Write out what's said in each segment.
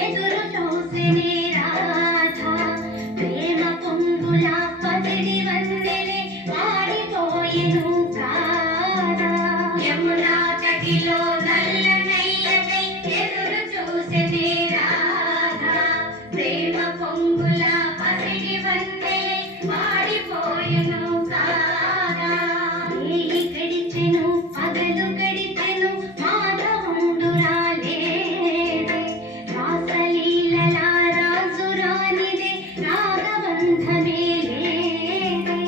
ఎదురు చూసినే రాధా ప్రేమ పొంగుల పసిడి వన్నెలే వాడిపోయెను కాదా యమునా తటిలో నల్లనయ్యకై ఎదురు చూసినే రాధా ప్రేమ పొంగుల పసిడి వన్నెలే వాడిపోయెను కాదా ఏలి గడిచెను పగలు గడిచెను మాధవుండు రాలేదే రాసలీలల రాజురానిదే రాగబంధమే లేదే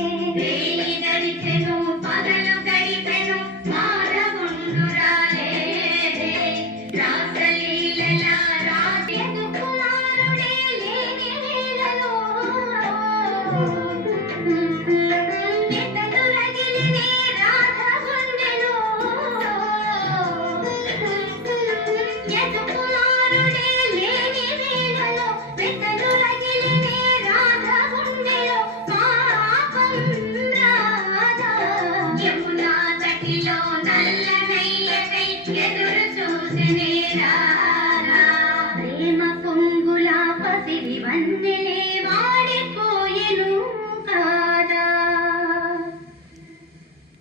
ఏలి గడిచెను పగలు గడిచెను మాధవుండు రాలేదే రాసలీలల రాజు కుమారుడే లేని వేళలో ఎతడు రగిలినే రాధగుండెలో యదుకుమారుడే లేని వేళలో ఎతడు రగిలినే రాధగుండెలో పాపం రాధా యమునా తటిలో నల్లనయ్యకై ఎదురు చూసినే రాధా